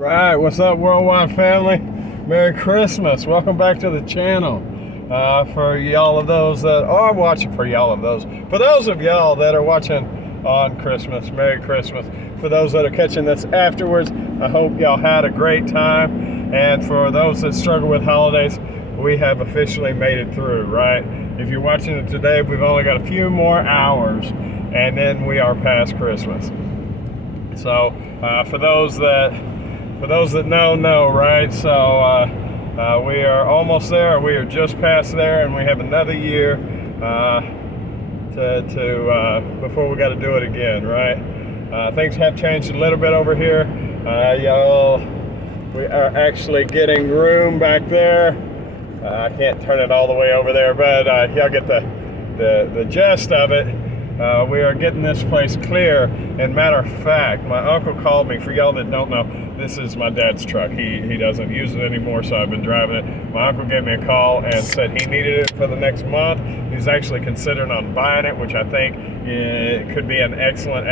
Right, what's up, Worldwide family? Merry Christmas. Welcome back to the channel. For y'all of those that are watching, for those of y'all that are watching on Christmas, Merry Christmas. For those that are catching this afterwards, I hope y'all had a great time. And for those that struggle with holidays, we have officially made it through, right? If you're watching it today, we've only got a few more hours, and then we are past Christmas. So for those that know, right? So we are almost there. We are just past there, and we have another year before we got to do it again, right? Things have changed a little bit over here. We are actually getting room back there. I can't turn it all the way over there, but y'all get the gist of it. We are getting this place clear. And matter of fact, my uncle called me. For y'all that don't know, this is my dad's truck. He doesn't use it anymore, so I've been driving it. My uncle gave me a call and said he needed it for the next month. He's actually considering on buying it, which I think it could be an excellent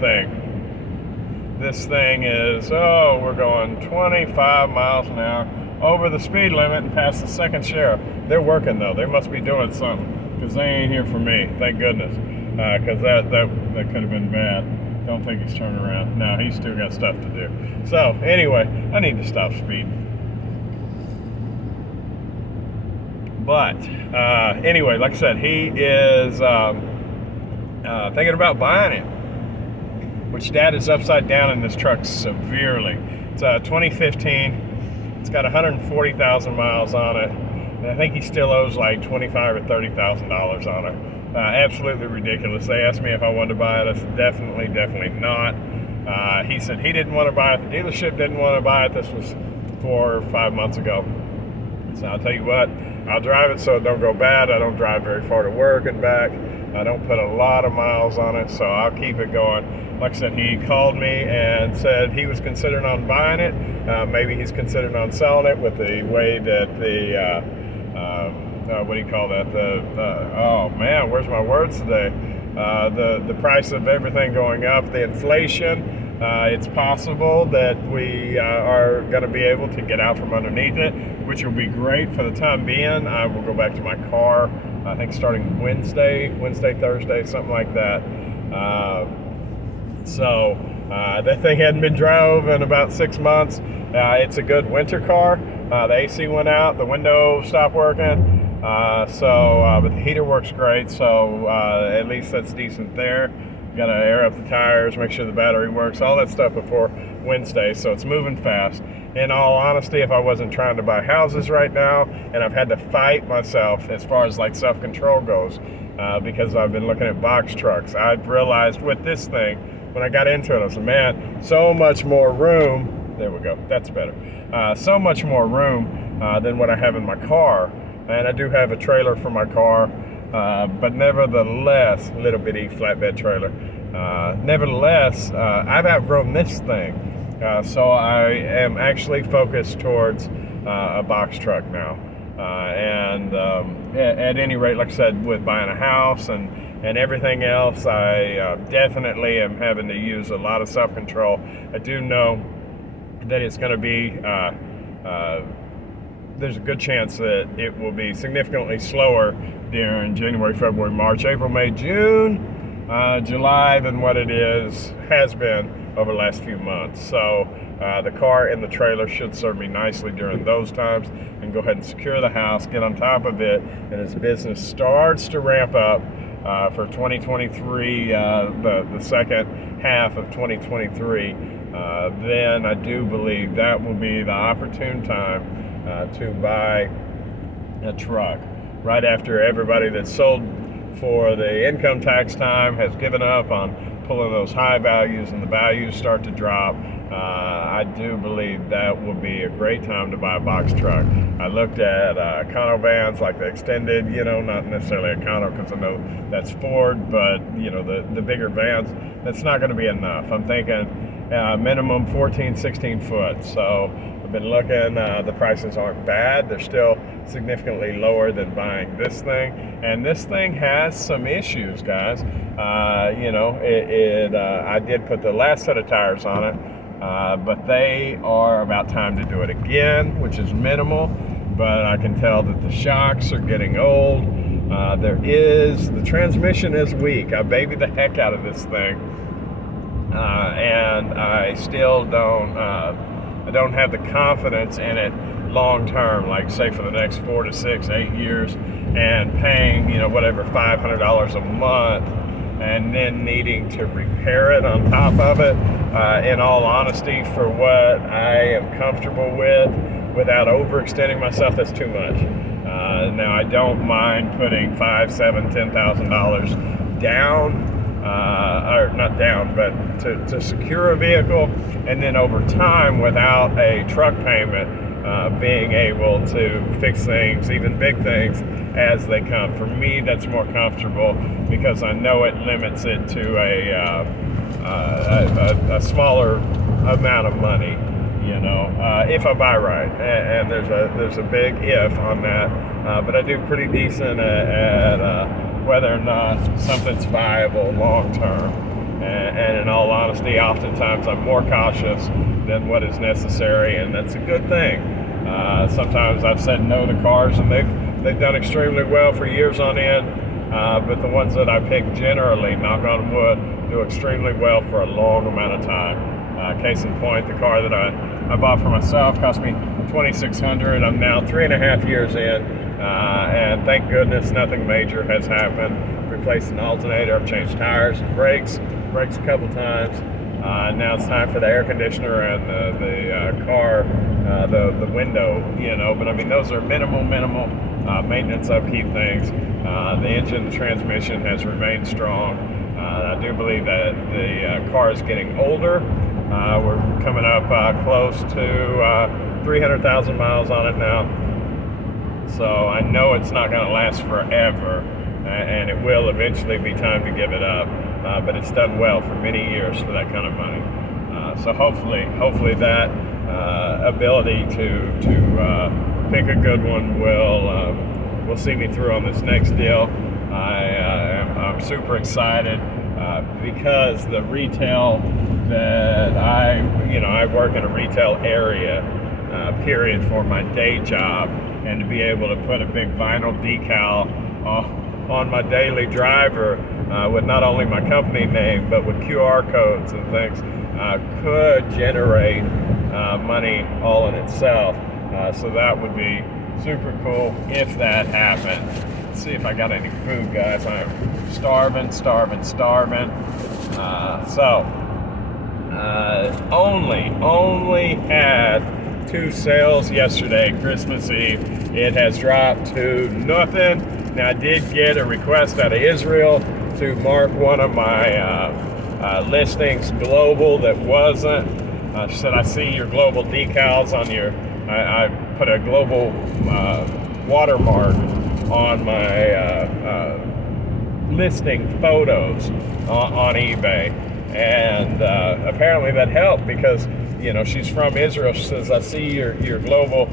thing. This thing is, we're going 25 miles an hour over the speed limit and past the second sheriff. They're working though. They must be doing something, because they ain't here for me, thank goodness. Because that could have been bad. Don't think he's turning around. No, he's still got stuff to do. So anyway, I need to stop speeding. But anyway, like I said, he is thinking about buying it, which Dad is upside down in this truck severely. It's 2015. It's got 140,000 miles on it, and I think he still owes like $25,000 or $30,000 on it. Absolutely ridiculous. They asked me if I wanted to buy it. I said definitely not. He said he didn't want to buy it. The dealership didn't want to buy it. This was 4 or 5 months ago. So I'll tell you what, I'll drive it so it don't go bad. I don't drive very far to work and back. I don't put a lot of miles on it, so I'll keep it going. Like I said, he called me and said he was considering on buying it. Maybe he's considering on selling it with the way that what do you call that? Oh man, where's my words today? The price of everything going up, the inflation. It's possible that we are going to be able to get out from underneath it, which will be great. For the time being, I will go back to my car. I think starting Wednesday, Thursday, something like that. So that thing hadn't been drove in about 6 months. It's a good winter car. The AC went out, the window stopped working. But the heater works great, so at least that's decent there. Got to air up the tires, make sure the battery works, all that stuff before Wednesday, so it's moving fast. In all honesty, if I wasn't trying to buy houses right now, and I've had to fight myself as far as like self-control goes, because I've been looking at box trucks, I've realized with this thing, when I got into it, I was like, man, so much more room. There we go, that's better. So much more room than what I have in my car. And I do have a trailer for my car, but nevertheless, little bitty flatbed trailer. Nevertheless, I've outgrown this thing. So I am actually focused towards a box truck now. At any rate, like I said, with buying a house and everything else, I definitely am having to use a lot of self-control. I do know that it's going to be there's a good chance that it will be significantly slower during January, February, March, April, May, June, July than what it has been over the last few months. So the car and the trailer should serve me nicely during those times, and go ahead and secure the house, get on top of it, and as business starts to ramp up for 2023, the second half of 2023, then I do believe that will be the opportune time to buy a truck. Right after everybody that's sold for the income tax time has given up on pulling those high values and the values start to drop, I do believe that will be a great time to buy a box truck. I looked at Econo vans, like the extended, not necessarily a Econo because I know that's Ford, but the bigger vans, that's not going to be enough. I'm thinking minimum 14, 16 foot. So I've been looking, the prices aren't bad. They're still significantly lower than buying this thing. And this thing has some issues, guys. I did put the last set of tires on it. but they are about time to do it again, which is minimal, but I can tell that the shocks are getting old. The transmission is weak. I baby the heck out of this thing, and I still I don't have the confidence in it long term, like say for the next 4 to 6, 8 years, and paying, whatever, $500 a month, and then needing to repair it on top of it. In all honesty, for what I am comfortable with, without overextending myself, that's too much. Now I don't mind putting $5,000, $7,000, $10,000 down, or not down, but to secure a vehicle, and then over time, without a truck payment, being able to fix things, even big things, as they come. For me, that's more comfortable because I know it limits it to a smaller amount of money, if I buy right. And there's a big if on that, but I do pretty decent at whether or not something's viable long term. And in all honesty, oftentimes I'm more cautious than what is necessary, and that's a good thing. Sometimes I've said no to cars, and they've done extremely well for years on end, but the ones that I pick generally, knock on wood, do extremely well for a long amount of time. Case in point, the car that I bought for myself cost me $2,600. I'm now 3.5 years in, and thank goodness nothing major has happened. Replaced an alternator, I've changed tires and brakes a couple times. Now it's time for the air conditioner and the car, the window, but I mean, those are minimal maintenance upkeep things. The engine, the transmission has remained strong. I do believe that the car is getting older. We're coming up close to 300,000 miles on it now. So I know it's not going to last forever, and it will eventually be time to give it up. But it's done well for many years for that kind of money. So hopefully that ability to pick a good one will see me through on this next deal. I'm super excited because the retail that I work in a retail area, period, for my day job, and to be able to put a big vinyl decal on my daily driver with not only my company name but with QR codes and things could generate money all in itself. So that would be super cool if that happened. Let's see if I got any food, guys. I'm starving. Only had 2 sales yesterday, Christmas Eve. It has dropped to nothing. Now, I did get a request out of Israel to mark one of my listings global that wasn't. She said, I see your global decals on your, I put a global watermark on my listing photos on eBay. And apparently that helped because, she's from Israel. She says, I see your global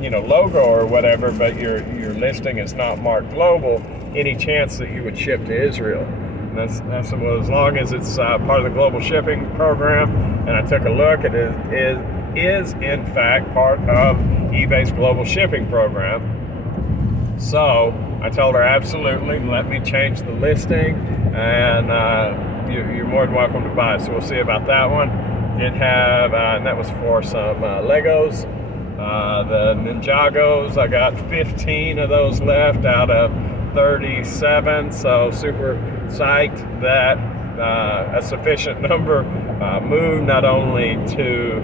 logo or whatever, but your listing is not marked global. Any chance that you would ship to Israel? And that's well, as long as it's part of the global shipping program. And I took a look. It is in fact part of eBay's global shipping program. So I told her, absolutely, let me change the listing, and you're more than welcome to buy. So we'll see about that one. Did have, and that was for some Legos. The Ninjagos, I got 15 of those left out of 37, so super psyched that a sufficient number moved, not only to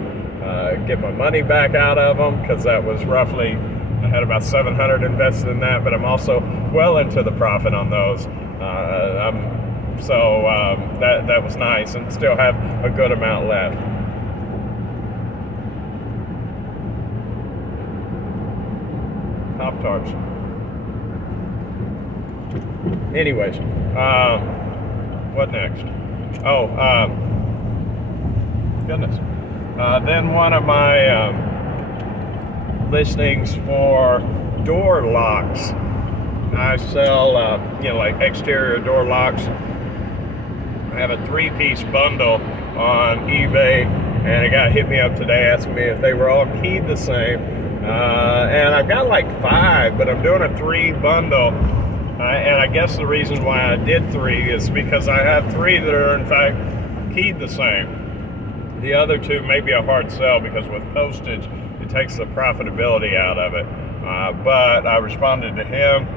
get my money back out of them, because that was roughly, I had about 700 invested in that, but I'm also well into the profit on those. That was nice, and still have a good amount left. Pop-Tarts. Anyways, what next? Goodness. Then one of my listings for door locks. I sell, like exterior door locks. I have a 3-piece bundle on eBay, and a guy hit me up today asking me if they were all keyed the same. And I've got like 5, but I'm doing a 3 bundle. And I guess the reason why I did 3 is because I have 3 that are in fact keyed the same. The other 2 may be a hard sell because with postage, it takes the profitability out of it. But I responded to him,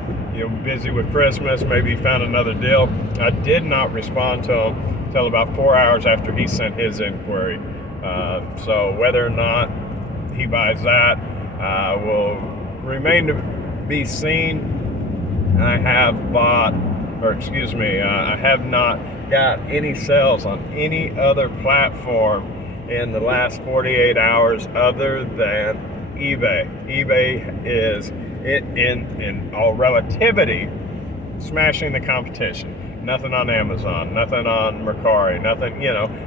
busy with Christmas, maybe he found another deal. I did not respond to him until about 4 hours after he sent his inquiry. So whether or not he buys that will remain to be seen. I have not got any sales on any other platform in the last 48 hours other than eBay. eBay is, in all relativity, smashing the competition. Nothing on Amazon, nothing on Mercari, nothing,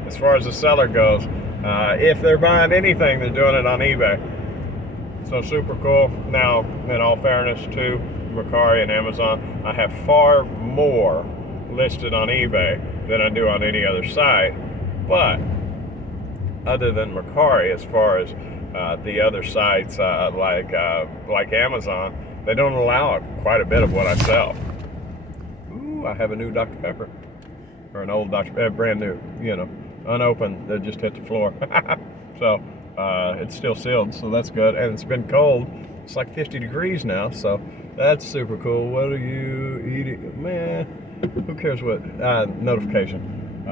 as far as the seller goes. If they're buying anything, they're doing it on eBay. So super cool. Now, in all fairness to Mercari and Amazon, I have far more listed on eBay than I do on any other site. But other than Mercari, as far as the other sites like Amazon, they don't allow quite a bit of what I sell. Ooh, I have a new Dr. Pepper, or an old Dr. Pepper, brand new, unopened, that just hit the floor. So it's still sealed, so that's good. And it's been cold. It's like 50 degrees now, so that's super cool. What are you eating? Man, who cares what? Notification.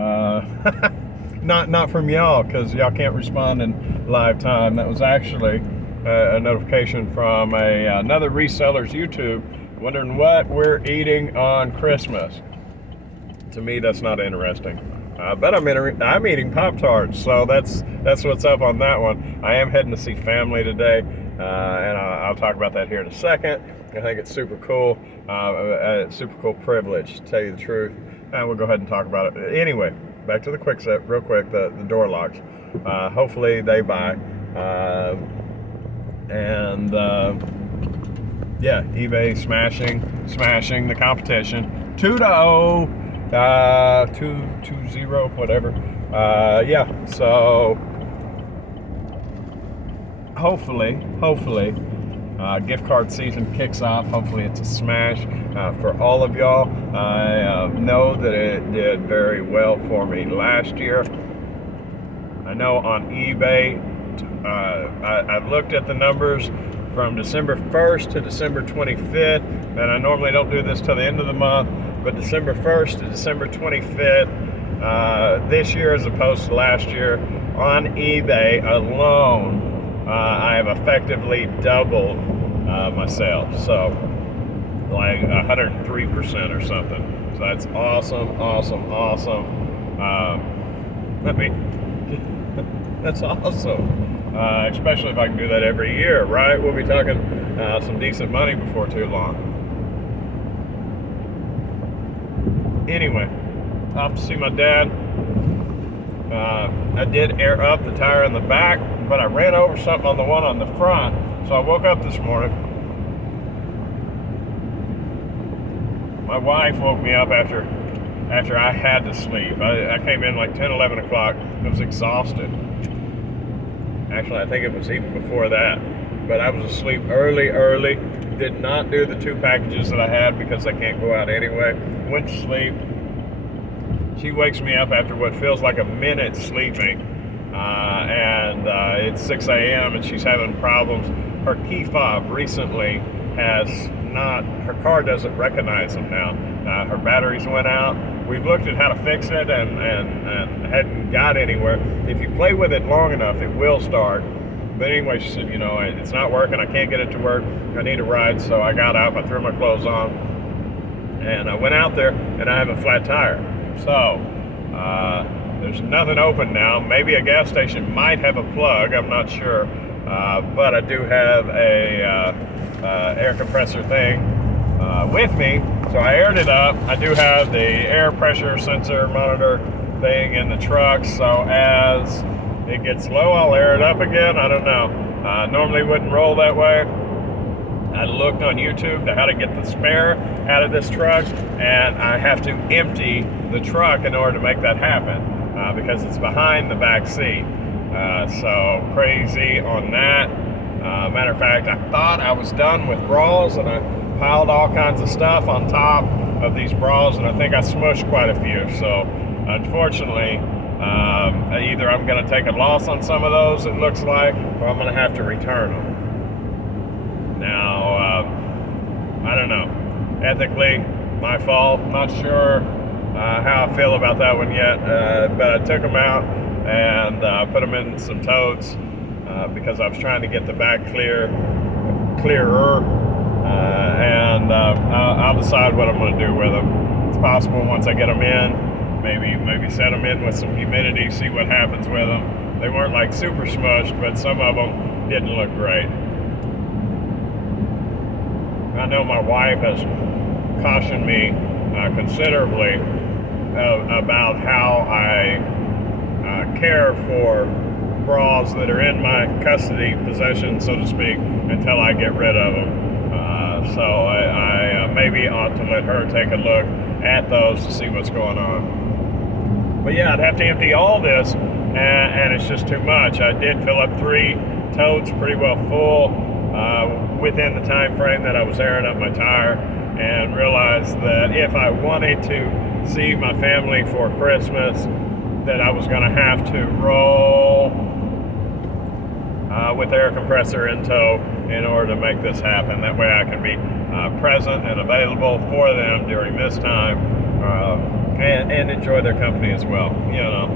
Not from y'all, because y'all can't respond in live time. That was actually a notification from another reseller's YouTube, wondering what we're eating on Christmas. To me, that's not interesting. But I'm eating Pop-Tarts, so that's what's up on that one. I am heading to see family today, and I'll talk about that here in a second. I think it's super cool, a super cool privilege, to tell you the truth. And we'll go ahead and talk about it. Anyway, back to the quick set, real quick, the door locks. Hopefully they buy. Yeah, eBay smashing the competition. 2-0. 2-0, whatever. Yeah, so hopefully, gift card season kicks off. Hopefully it's a smash for all of y'all. I know that it did very well for me last year. I know on eBay, I looked at the numbers from December 1st to December 25th, and I normally don't do this till the end of the month, but December 1st to December 25th, this year as opposed to last year, on eBay alone, I have effectively doubled my sales. So like 103% or something. So that's awesome. That's awesome. Especially if I can do that every year, right? We'll be talking some decent money before too long. Anyway, off to see my dad. I did air up the tire in the back, but I ran over something on the one on the front. So I woke up this morning. My wife woke me up after I had to sleep. I came in like 10, 11 o'clock. I was exhausted. Actually, I think it was even before that. But I was asleep early. Did not do the 2 packages that I had because I can't go out anyway. Went to sleep. She wakes me up after what feels like a minute sleeping. It's 6 a.m. and she's having problems. Her key fob recently her car doesn't recognize them now. Her batteries went out. We've looked at how to fix it and hadn't got anywhere. If you play with it long enough, it will start. But anyway, she said, it's not working. I can't get it to work. I need a ride. So I got up, I threw my clothes on, and I went out there, and I have a flat tire. So there's nothing open now. Maybe a gas station might have a plug. I'm not sure. But I do have a air compressor thing with me. So I aired it up. I do have the air pressure sensor monitor thing in the truck. So as it gets low, I'll air it up again. I don't know. Normally wouldn't roll that way. I looked on YouTube to how to get the spare out of this truck, and I have to empty the truck in order to make that happen. because it's behind the back seat. So crazy on that. Matter of fact, I thought I was done with bras, and I piled all kinds of stuff on top of these bras, and I think I smushed quite a few. So unfortunately, either I'm going to take a loss on some of those, it looks like, or I'm going to have to return them. Now, I don't know. Ethically, my fault. Not sure how I feel about that one yet, but I took them out and put them in some totes because I was trying to get the back clearer, and I'll decide what I'm going to do with them. It's possible once I get them in, maybe set them in with some humidity, see what happens with them. They weren't like super smushed, but some of them didn't look great. I know my wife has cautioned me considerably about how I care for bras that are in my custody possession, so to speak, until I get rid of them. So I maybe ought to let her take a look at those to see what's going on. But yeah, I'd have to empty all this, and it's just too much. I did fill up 3 totes pretty well full within the time frame that I was airing up my tire, and realized that if I wanted to see my family for Christmas, that I was going to have to roll with air compressor in tow in order to make this happen. That way I can be present and available for them during this time, and enjoy their company as well, you know.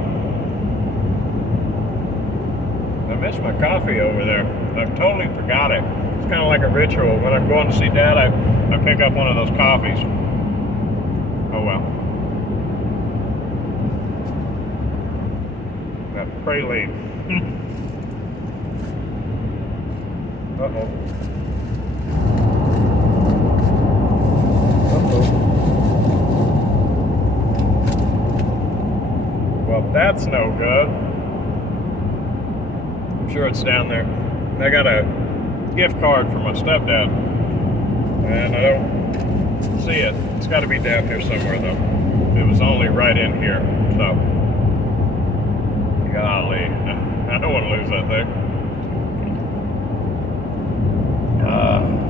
I missed my coffee over there. I totally forgot it. It's kind of like a ritual. When I'm going to see Dad, I pick up one of those coffees. Oh well. That praline. Uh-oh. Well, that's no good. I'm sure it's down there. I got a gift card for my stepdad, and I don't see it. It's got to be down here somewhere, though. It was only right in here, so golly, I don't want to lose that thing.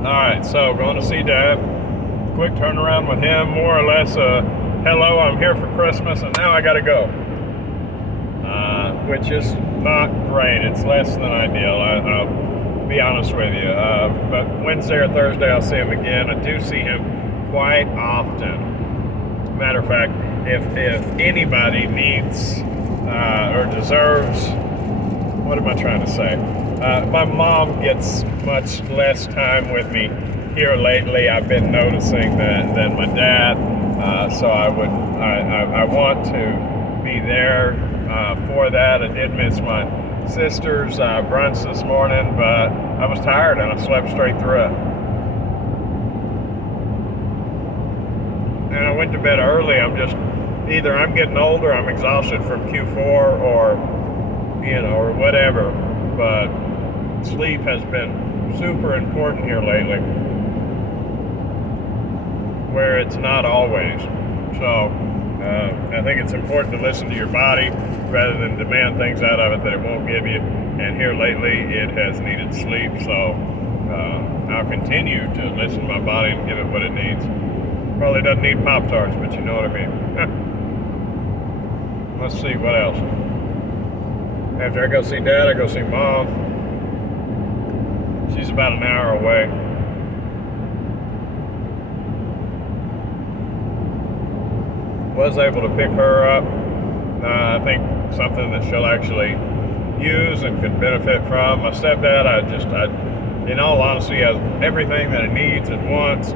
Alright, so going to see Dad. Quick turnaround with him, more or less hello, I'm here for Christmas, and now I gotta go. Which is not great. It's less than ideal, I'll be honest with you. But Wednesday or Thursday I'll see him again. I do see him quite often. Matter of fact, if anybody needs or deserves, what am I trying to say? My mom gets much less time with me here lately. I've been noticing that than my dad. So I want to be there for that. I did miss my sister's brunch this morning, but I was tired and I slept straight through it. And I went to bed early. I'm getting older, I'm exhausted from Q4 or whatever. But sleep has been super important here lately, where it's not always. So I think it's important to listen to your body rather than demand things out of it that it won't give you. And here lately, it has needed sleep. So I'll continue to listen to my body and give it what it needs. Probably doesn't need Pop-Tarts, but you know what I mean. Let's see, what else? After I go see Dad, I go see Mom. She's about an hour away. Was able to pick her up. I think something that she'll actually use and can benefit from. My stepdad, in all honesty, has everything that he needs and wants.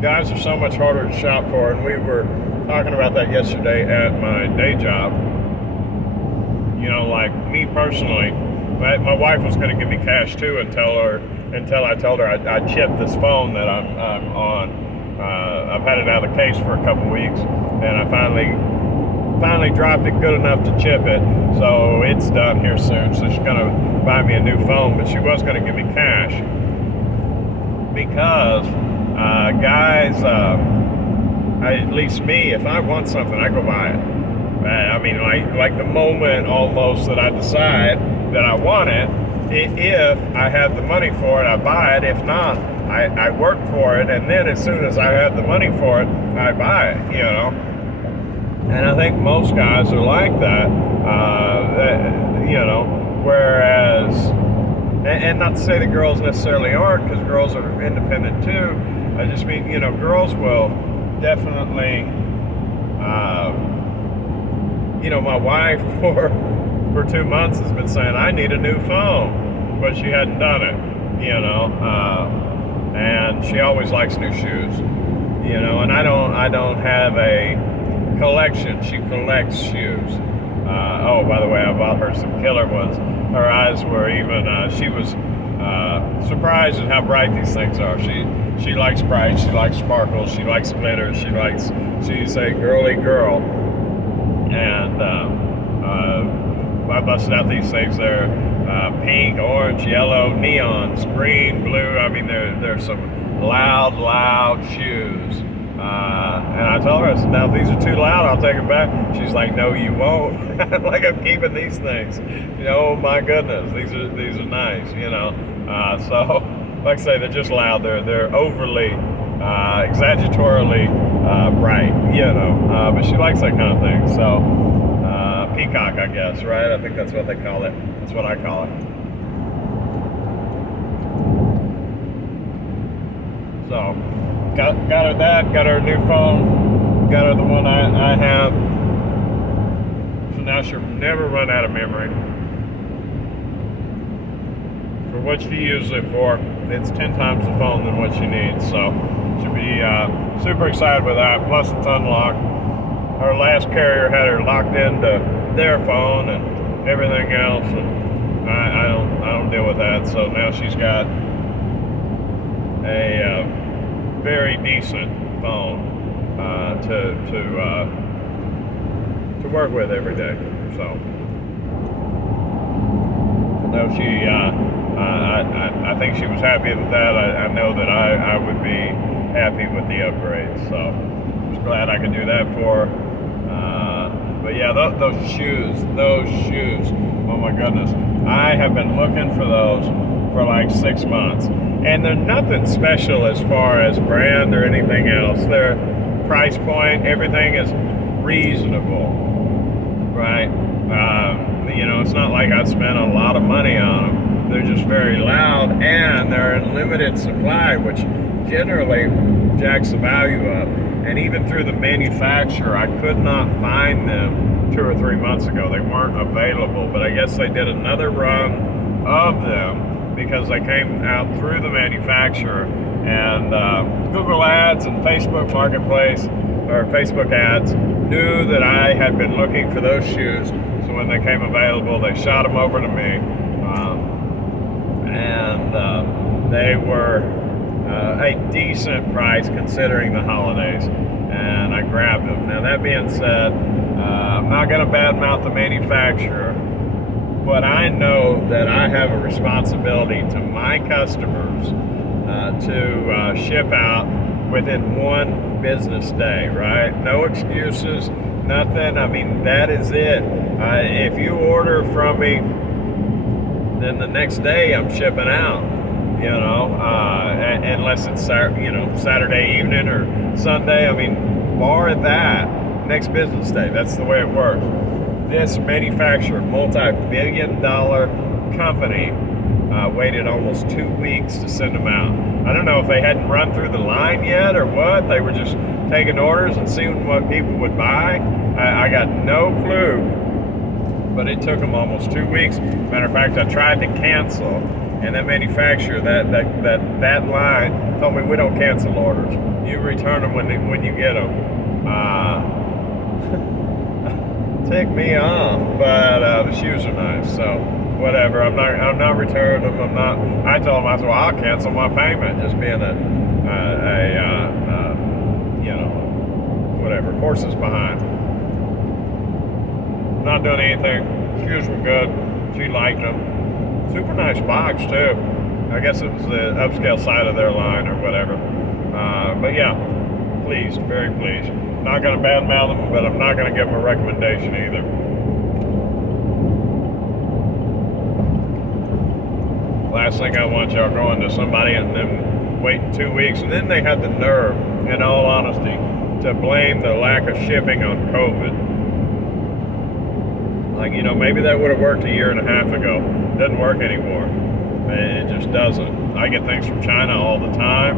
Guys are so much harder to shop for, and we were talking about that yesterday at my day job. You know, like me personally, my wife was going to give me cash too until I told her I chipped this phone that I'm on. I've had it out of the case for a couple weeks, and I finally dropped it good enough to chip it, so it's done here soon. So she's going to buy me a new phone, but she was going to give me cash because guys, at least me, if I want something, I go buy it. I mean, like the moment almost that I decide that I want it, if I have the money for it, I buy it. If not, I work for it, and then as soon as I have the money for it, I buy it, you know. And I think most guys are like that, you know, whereas, and not to say that girls necessarily aren't, because girls are independent too. I just mean, you know, girls will definitely, you know, my wife for 2 months has been saying, I need a new phone, but she hadn't done it, you know, and she always likes new shoes, you know, and I don't have a collection. She collects shoes. Oh, by the way, I bought her some killer ones. Her eyes were even, she was surprised at how bright these things are. She likes bright, she likes sparkles, she likes glitters, she's a girly girl. And I busted out these things. They're pink, orange, yellow, neons, green, blue. I mean, they're some loud shoes. And I told her, I said, now if these are too loud, I'll take them back. She's like, no, you won't. Like, I'm keeping these things. You know, oh my goodness, these are nice, you know. So, like I say, they're just loud. They're overly, exaggeratorily bright, you know. But she likes that kind of thing. So, peacock, I guess, right? I think that's what they call it. That's what I call it. So, got her that, got her a new phone, got her the one I have. So now she'll never run out of memory. For what she uses it for, it's 10 times the phone than what she needs. So she'll be super excited with that. Plus it's unlocked. Our last carrier had her locked into their phone and everything else, and I don't deal with that. So now she's got a very decent phone to work with every day. So I know she, I think she was happy with that. I know that I would be happy with the upgrade. So I'm just glad I could do that for her. But yeah, those shoes, oh my goodness. I have been looking for those for like 6 months. And they're nothing special as far as brand or anything else. Their price point, everything is reasonable, right? You know, it's not like I've spent a lot of money on them. They're just very loud, and they're in limited supply, which generally jacks the value up. And even through the manufacturer, I could not find them 2 or 3 months ago. They weren't available, but I guess they did another run of them because they came out through the manufacturer, and Google ads and Facebook Marketplace or Facebook ads knew that I had been looking for those shoes. So when they came available, they shot them over to me, and they were a decent price considering the holidays, and I grabbed them. Now that being said, I'm not going to badmouth the manufacturer, but I know that I have a responsibility to my customers to ship out within 1 business day, right? No excuses, nothing. I mean, that is it. If you order from me, then the next day I'm shipping out, you know, unless it's Saturday evening or Sunday. I mean, bar that, next business day. That's the way it works. This manufacturer, multi-billion-dollar company, waited almost 2 weeks to send them out. I don't know if they hadn't run through the line yet or what. They were just taking orders and seeing what people would buy. I got no clue, but it took them almost 2 weeks. Matter of fact, I tried to cancel, and that manufacturer, that line told me, we don't cancel orders. You return them when you get them. Tick me off, but the shoes are nice, so whatever. I'm not returning them. I told them, I said, well, I'll cancel my payment, just being whatever, horses behind. Not doing anything. Shoes were good. She liked them. Super nice box too. I guess it was the upscale side of their line or whatever. But yeah, pleased, very pleased. not going to badmouth them, but I'm not going to give them a recommendation either. Last thing I want y'all going to somebody and then waiting 2 weeks, and then they had the nerve, in all honesty, to blame the lack of shipping on COVID. Like, maybe that would have worked a year and a half ago. It doesn't work anymore. It just doesn't. I get things from China all the time.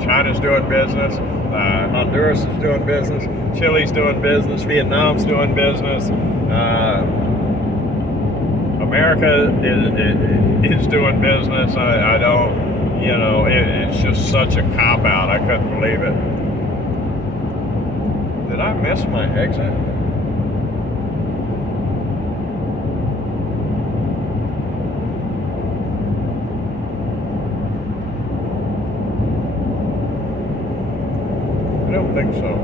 China's doing business. Honduras is doing business. Chile's doing business. Vietnam's doing business. America is doing business. I don't, it's just such a cop-out. I couldn't believe it. Did I miss my exit? I don't think so.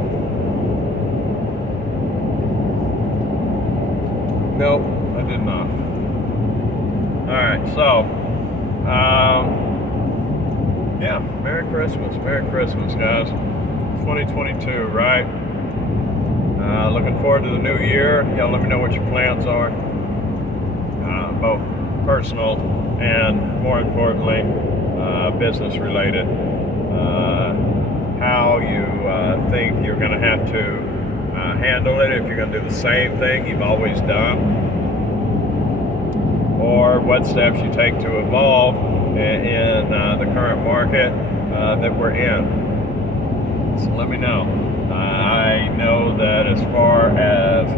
Nope, I did not. Alright, so, yeah, Merry Christmas, guys. 2022, right? Looking forward to the new year. Y'all let me know what your plans are, both personal and, more importantly, business related. How you think you're going to have to handle it, if you're going to do the same thing you've always done, or what steps you take to evolve in the current market that we're in. So let me know. I know that as far as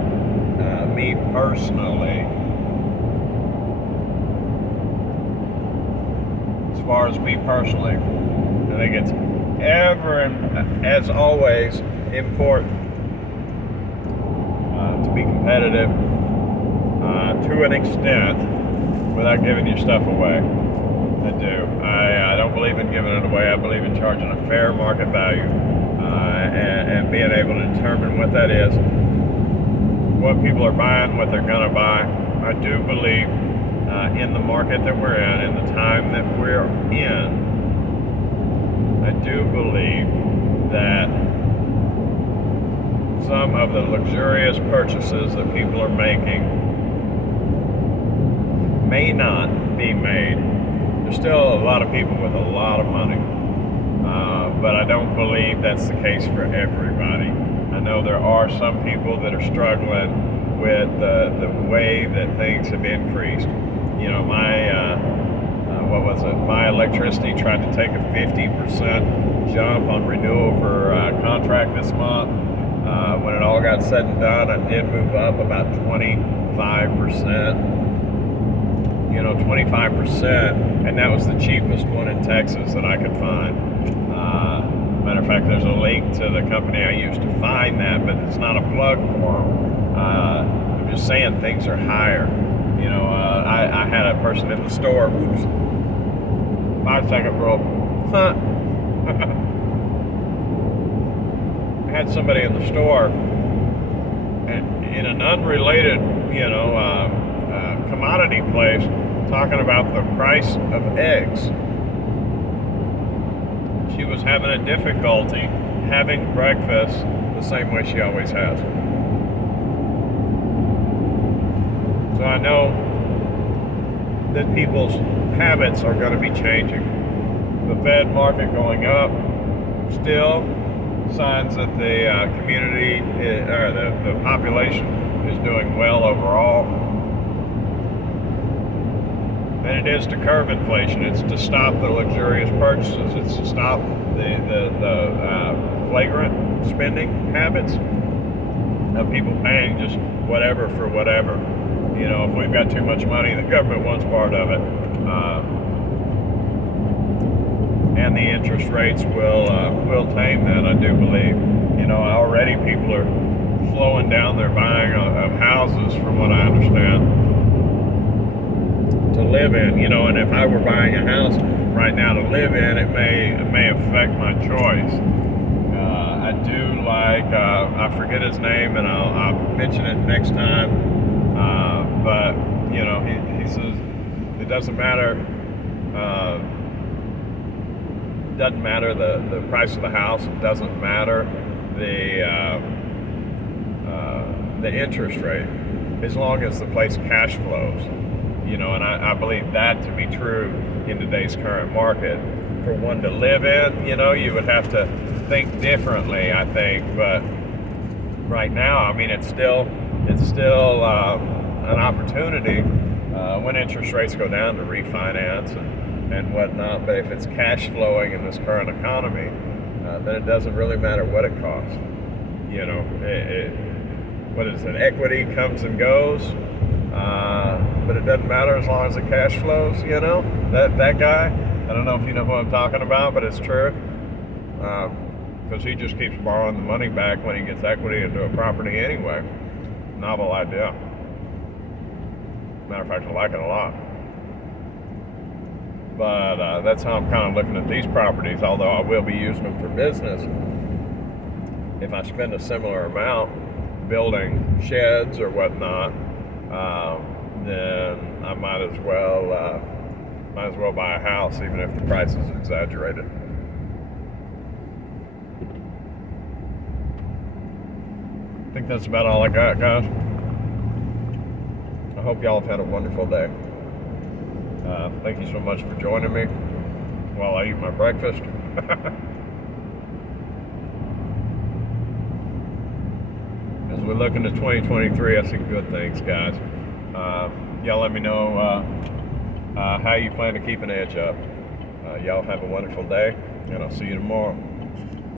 me personally, I think it's ever, as always, important to be competitive to an extent without giving your stuff away. I do. I don't believe in giving it away. I believe in charging a fair market value and being able to determine what that is, what people are buying, what they're going to buy. I do believe in the market that we're in the time that we're in, I do believe that some of the luxurious purchases that people are making may not be made. There's still a lot of people with a lot of money, but I don't believe that's the case for everybody. I know there are some people that are struggling with the way that things have increased. My electricity tried to take a 50% jump on renewal for contract this month. When it all got said and done, I did move up about 25%. 25%, and that was the cheapest one in Texas that I could find. Matter of fact, there's a link to the company I used to find that, but it's not a plug for them. I'm just saying things are higher. I had a person in the store, 5-second rule. I had somebody in the store, and in an unrelated, commodity place, talking about the price of eggs. She was having a difficulty having breakfast the same way she always has. So I know that people's habits are going to be changing. The Fed market going up, still signs that the community, or the population is doing well overall. And it is to curb inflation. It's to stop the luxurious purchases. It's to stop the flagrant spending habits of people paying just whatever for whatever. If we've got too much money, the government wants part of it, and the interest rates will tame that. I do believe. Already people are slowing down their buying of houses, from what I understand, to live in, and if I were buying a house right now to live in, it may affect my choice. I do like, I forget his name, and I'll mention it next time, but, he says, it doesn't matter, the price of the house, it doesn't matter the interest rate, as long as the place cash flows. And I believe that to be true in today's current market. For one to live in, you would have to think differently, I think. But right now, I mean, it's still an opportunity when interest rates go down to refinance and whatnot. But if it's cash flowing in this current economy, then it doesn't really matter what it costs. What is it? Equity comes and goes, but it doesn't matter as long as the cash flows. That guy. I don't know if you know who I'm talking about, but it's true. Because he just keeps borrowing the money back when he gets equity into a property anyway. Novel idea. Matter of fact, I like it a lot. But that's how I'm kind of looking at these properties, although I will be using them for business. If I spend a similar amount building sheds or whatnot, then I might as well buy a house, even if the price is exaggerated. I think that's about all I got, guys. I hope y'all have had a wonderful day. Thank you so much for joining me while I eat my breakfast. As we look into 2023, I see good things, guys. Y'all let me know how you plan to keep an edge up. Y'all have a wonderful day, and I'll see you tomorrow.